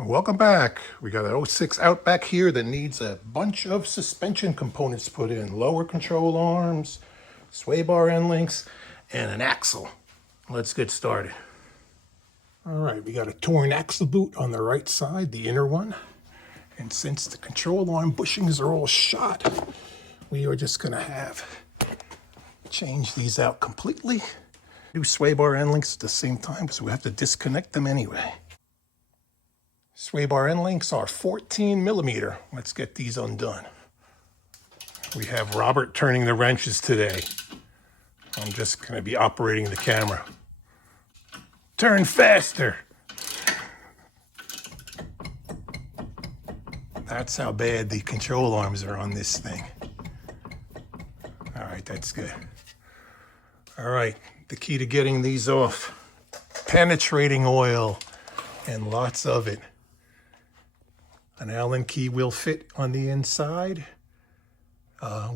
Welcome back. We got an '06 Outback here that needs a bunch of suspension components put in. Lower control arms, sway bar end links, and an axle. Let's get started. All right, we got a torn axle boot on the right side, the inner one. And since the control arm bushings are all shot, we are just gonna change these out completely. Do sway bar end links at the same time, so we have to disconnect them anyway. Sway bar end links are 14 millimeter. Let's get these undone. We have Robert turning the wrenches today. I'm just going to be operating the camera. Turn faster. That's how bad the control arms are on this thing. All right, that's good. All right, the key to getting these off: penetrating oil and lots of it. An Allen key will fit on the inside.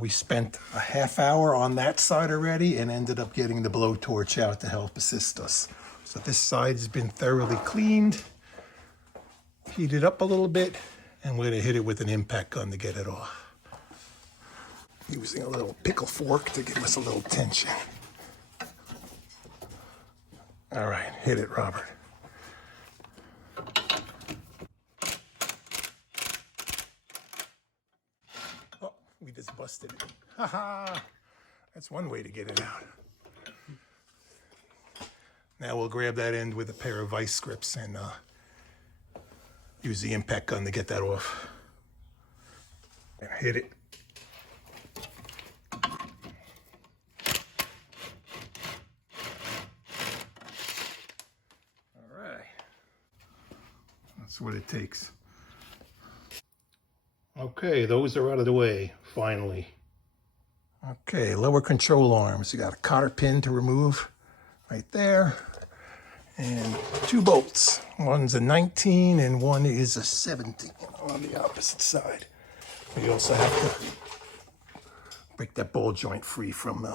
We spent a half hour on that side already and ended up getting the blowtorch out to help assist us. So this side has been thoroughly cleaned, heated up a little bit, and we're gonna hit it with an impact gun to get it off. Using a little pickle fork to give us a little tension. All right, hit it, Robert. We just busted it. Ha-ha! That's one way to get it out. Now we'll grab that end with a pair of vice grips and use the impact gun to get that off. And hit it. All right. That's what it takes. Okay, those are out of the way, finally. Okay, lower control arms. You got a cotter pin to remove right there. And two bolts. One's a 19 and one is a 17 on the opposite side. We also have to break that ball joint free from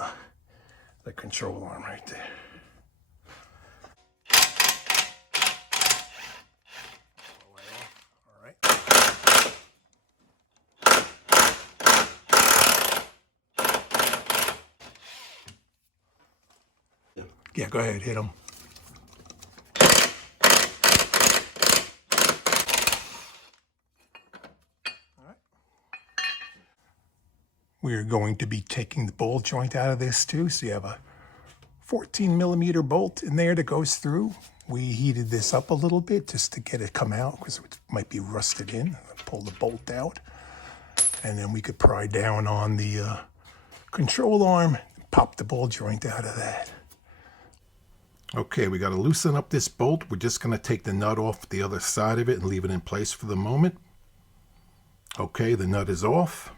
the control arm right there. Yeah, go ahead, hit them. All right. We're going to be taking the ball joint out of this too. So you have a 14 millimeter bolt in there that goes through. We heated this up a little bit just to get it come out because it might be rusted in. Pull the bolt out. And then we could pry down on the control arm, pop the ball joint out of that. Okay, we got to loosen up this bolt. We're just going to take the nut off the other side of it and leave it in place for the moment. Okay, the nut is off.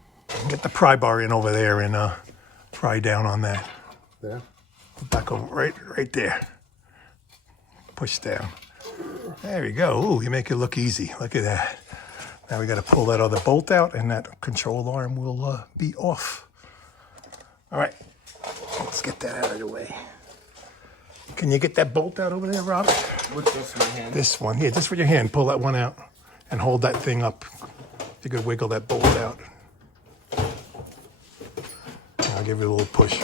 Get the pry bar in over there and pry down on that. There? Back over, right there. Push down. There we go. Ooh, you make it look easy. Look at that. Now we got to pull that other bolt out and that control arm will be off. All right, let's get that out of the way. Can you get that bolt out over there, Robert? What's this, my hand? This one. Yeah, just with your hand. Pull that one out and hold that thing up. If you could wiggle that bolt out. I'll give you a little push.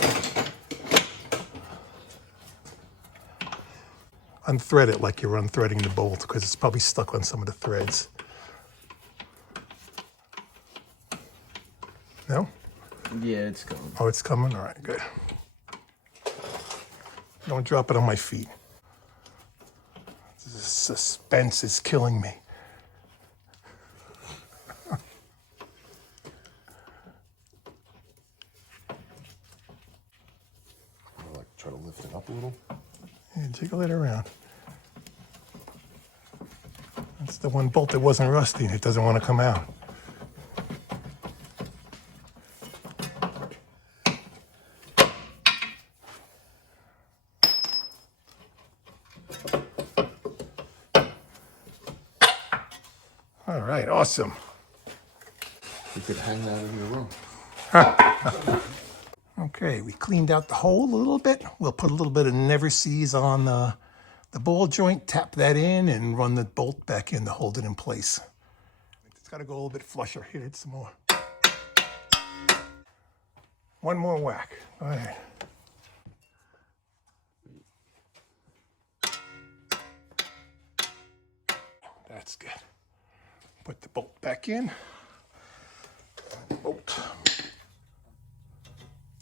Unthread it like you're unthreading the bolt because it's probably stuck on some of the threads. No? Yeah, it's coming. Oh, it's coming? All right, good. Don't drop it on my feet. This suspense is killing me. Like try to lift it up a little. Yeah, jiggle it around. That's the one bolt that wasn't rusty. It doesn't want to come out. All right, awesome. You could hang that in your room. Okay, we cleaned out the hole a little bit. We'll put a little bit of never sees on the the ball joint, tap that in, and run the bolt back in to hold it in place. It's got to go a little bit flusher. Hit it some more. One more whack. All right. That's good. Put the bolt back in. Bolt.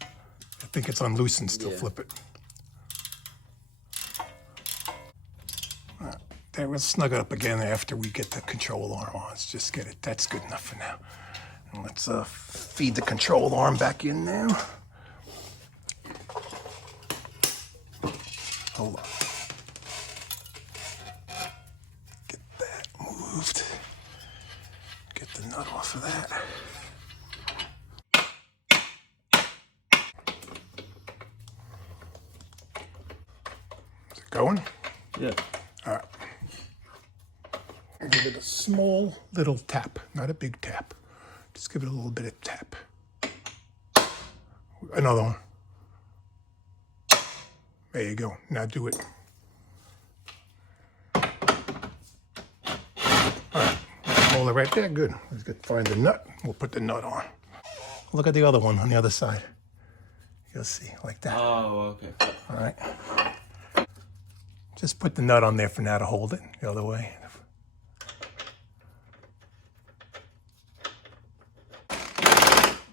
I think it's unloosened still. Yeah. Flip it. There, we'll snug it up again after we get the control arm on. Let's just get it. That's good enough for now. And let's feed the control arm back in now. Hold on. Get that moved. Get the nut off of that. Is it going? Yeah. All right. Give it a small little tap, not a big tap. Just give it a little bit of tap. Another one. There you go. Now do it. All right. Hold it right there. Good. Let's find the nut. We'll put the nut on. Look at the other one on the other side. You'll see, like that. Oh, okay. All right. Just put the nut on there for now to hold it the other way.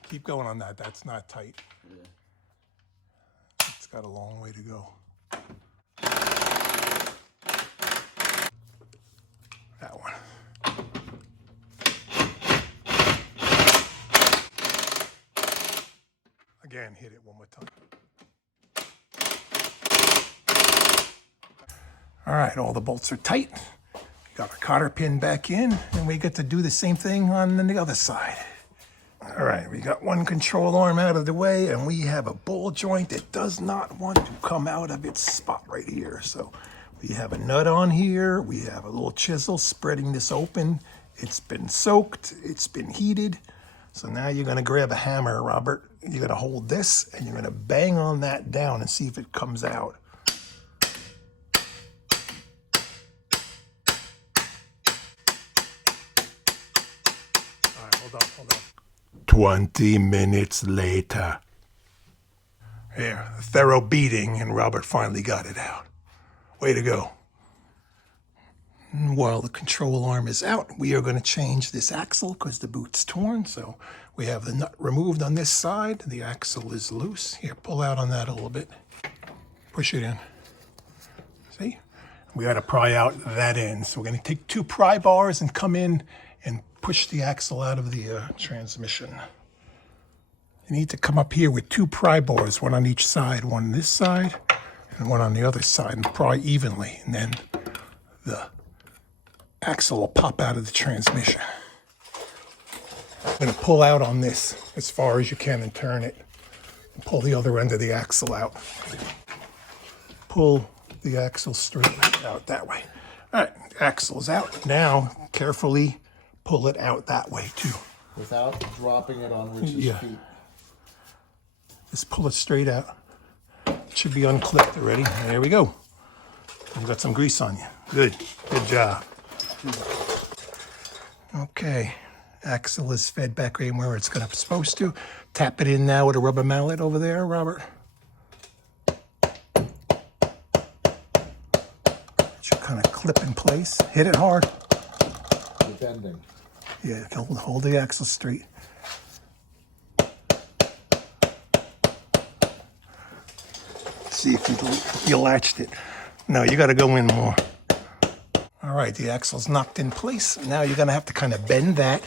Keep going on that. That's not tight. Yeah. It's got a long way to go. That one. Again, hit it one more time. All right, all the bolts are tight. Got our cotter pin back in, and we get to do the same thing on the other side. All right, we got one control arm out of the way, and we have a ball joint that does not want to come out of its spot right here. So we have a nut on here. We have a little chisel spreading this open. It's been soaked. It's been heated. So now you're going to grab a hammer, Robert. You're going to hold this, and you're going to bang on that down and see if it comes out. All right, hold on. 20 minutes later. There, a thorough beating, and Robert finally got it out. Way to go. And while the control arm is out, we are going to change this axle because the boot's torn. So we have the nut removed on this side. The axle is loose. Here, pull out on that a little bit. Push it in. See? We got to pry out that end. So we're going to take 2 pry bars and come in and push the axle out of the transmission. You need to come up here with 2 pry bars, one on each side, one on this side and one on the other side, and pry evenly. And then the axle will pop out of the transmission. I'm going to pull out on this as far as you can and turn it. And pull the other end of the axle out. Pull the axle straight out that way. All right, axle's out. Now, carefully pull it out that way too. Without dropping it on Rich's feet. Just pull it straight out. It should be unclipped already. There we go. You've got some grease on you. Good job. Okay, axle is fed back right where it's supposed to. Tap it in now with a rubber mallet over there, Robert. It should kind of clip in place. Hit it hard. You're bending. Yeah, hold the axle straight. See if you latched it. No, you got to go in more. All right, the axle's knocked in place. Now you're going to have to kind of bend that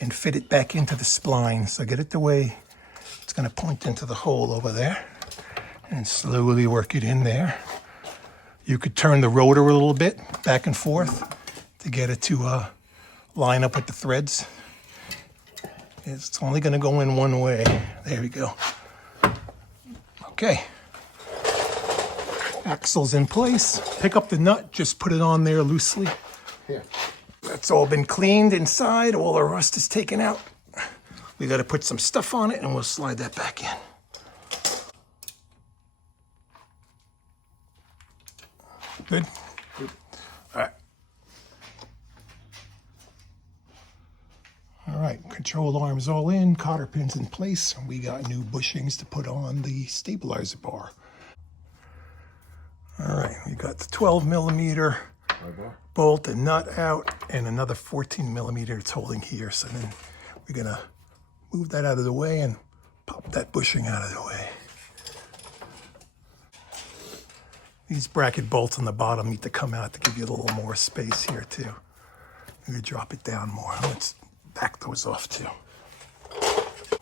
and fit it back into the spline. So get it the way it's going to point into the hole over there and slowly work it in there. You could turn the rotor a little bit back and forth to get it to line up with the threads. It's only going to go in one way. There we go. Okay. Axle's in place. Pick up the nut, just put it on there loosely. Here. That's all been cleaned inside. All the rust is taken out. We got to put some stuff on it and we'll slide that back in. Good. All right, control arms all in, cotter pins in place. We got new bushings to put on the stabilizer bar. All right, we got the 12 millimeter bolt and nut out, and another 14 millimeter it's holding here. So then we're gonna move that out of the way and pop that bushing out of the way. These bracket bolts on the bottom need to come out to give you a little more space here too. You drop it down more. Let's back those off too.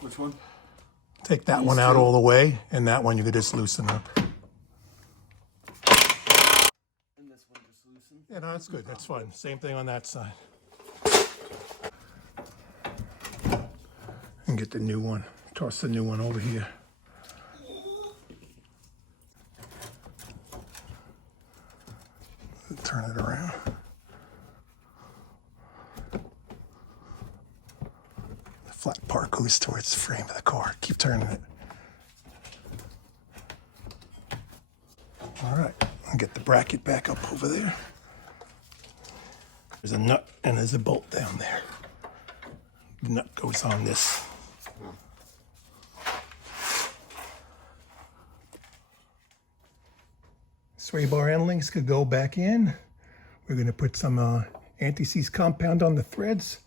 Which one? Take that one out all the way, and that one you could just loosen up. And this one just loosened? Yeah, no, that's good. That's fine. Same thing on that side. And get the new one. Toss the new one over here. Turn it around. The flat part goes towards the frame of the car. Keep turning it. All right, I'll get the bracket back up over there. There's a nut and there's a bolt down there. The nut goes on this. Sway bar end links could go back in. We're going to put some anti-seize compound on the threads.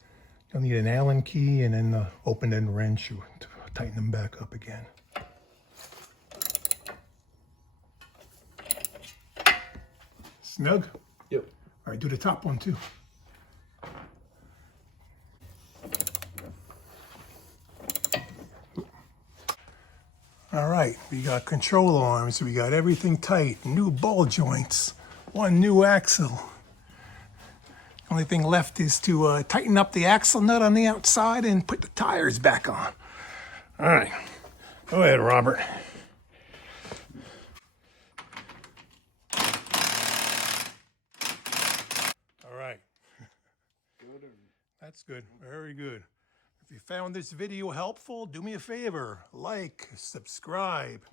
You'll need an Allen key and then the open end wrench to tighten them back up again. Snug? Yep. All right, do the top one too. All right, we got control arms, we got everything tight, new ball joints, one new axle. Only thing left is to tighten up the axle nut on the outside and put the tires back on. All right, go ahead, Robert. All right, that's good, very good. If you found this video helpful, do me a favor, like, subscribe,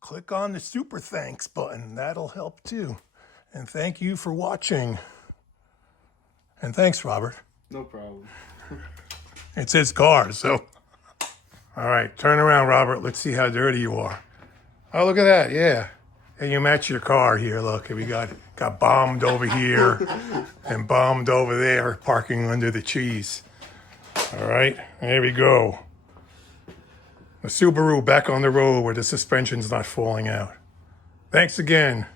click on the super thanks button, that'll help too. And thank you for watching. And thanks, Robert. No problem. It's his car, so. All right, turn around, Robert. Let's see how dirty you are. Oh, look at that, yeah. And you match your car here, look. We got bombed over here and bombed over there, parking under the cheese. All right, there we go. The Subaru back on the road where the suspension's not falling out. Thanks again.